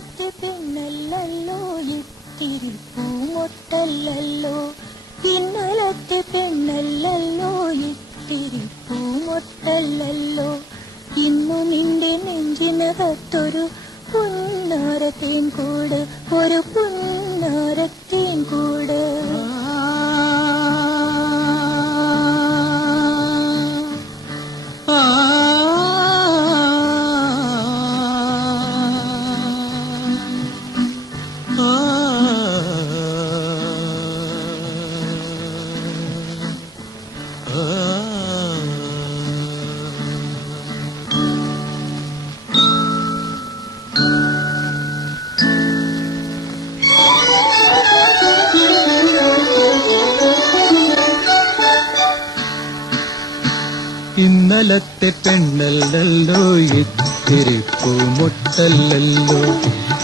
ഇന്നലത്തെ പെണ്ണല്ലല്ലോ ഇത്തിരി പൂമൊട്ടല്ലല്ലോ ഇന്നലത്തെ പെണ്ണല്ലല്ലോ ഇത്തിരി പൂമൊട്ടല്ലല്ലോ ഇന്നു നിന്റെ നെഞ്ചിനകത്തൊരു പുന്നാരത്തേൻ കൂട് ഒരു പുന്നാരത്തേൻ കൂട് ഇന്നലത്തെ പെണ്ണല്ലല്ലോ ഇത്തിരി പൂമൊട്ടല്ലല്ലോ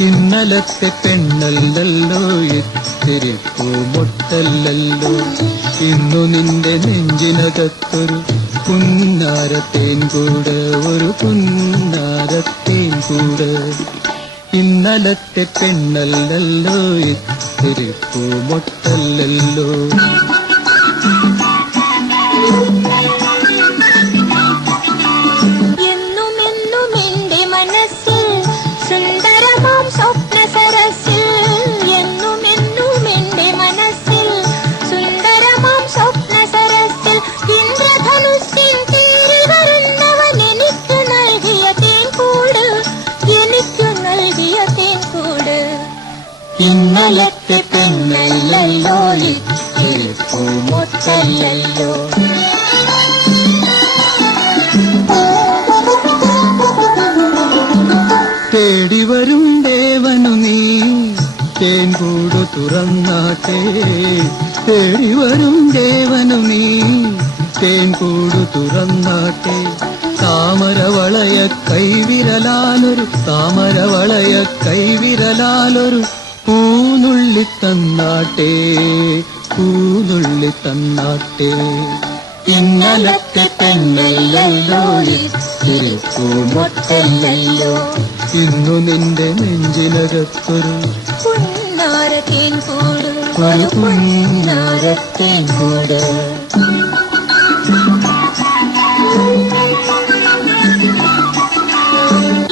ഇന്നലത്തെ പെണ്ണല്ലല്ലോ ഇത്തിരി പൂമൊട്ടല്ലല്ലോ ഇന്നു നിന്റെ നെഞ്ചിനകത്തൊരു പുന്നാരത്തേൻ കൂട് ഒരു പുന്നാരത്തേൻ കൂട് ഇന്നലത്തെ പെണ്ണല്ലല്ലോ ഇത്തിരി പൂമൊട്ടല്ലല്ലോ ഇന്നലത്തെ പെണ്ണല്ലല്ലോ ഇത്തിരി പൂമൊട്ടല്ലല്ലോ തേടി വരും ദേവനു നീ തേൻ കൂട് തുറന്നാട്ടെ തേടി വരും ദേവനു നീ തേൻ കൂട് തുറന്നാട്ടെ താമരവളയ കൈവിരലാലൊരു പൂനുള്ളി തന്നാട്ടെ ഇന്നലത്തെ പെണ്ണല്ലല്ലോ ഇത്തിരി പൂമൊട്ടല്ലല്ലോ ഇന്നു നിന്റെ നെഞ്ചിനകത്തൊരു പുന്നാരത്തേൻ കൂട് ഒരു പുന്നാരത്തേൻ കൂട്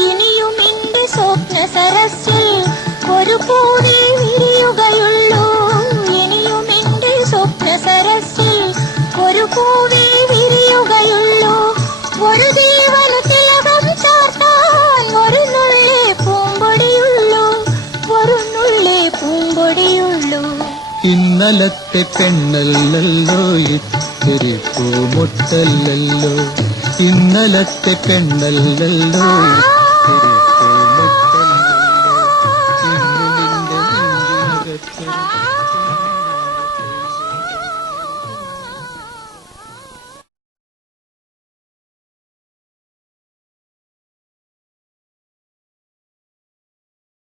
ഇനിയും എന്റെ സ്വപ്ന സരസിൽ ഒരു പൂവേ വിരിയുകയുള്ളൂ ഇനിയും എന്റെ സ്വപ്ന സരസിൽ ഒരു പൂവേ വിരിയുകയുള്ളൂ ഒരു ജീവനു തിലകം ചാർത്താൻ ഒരു നുള്ളേ പൂമ്പൊടിയുള്ളൂ ഇന്നലത്തെ പെണ്ണല്ലല്ലോ ഇത്തിരി പൂമൊട്ടല്ലല്ലോ ഇന്നലത്തെ പെണ്ണല്ലല്ലോ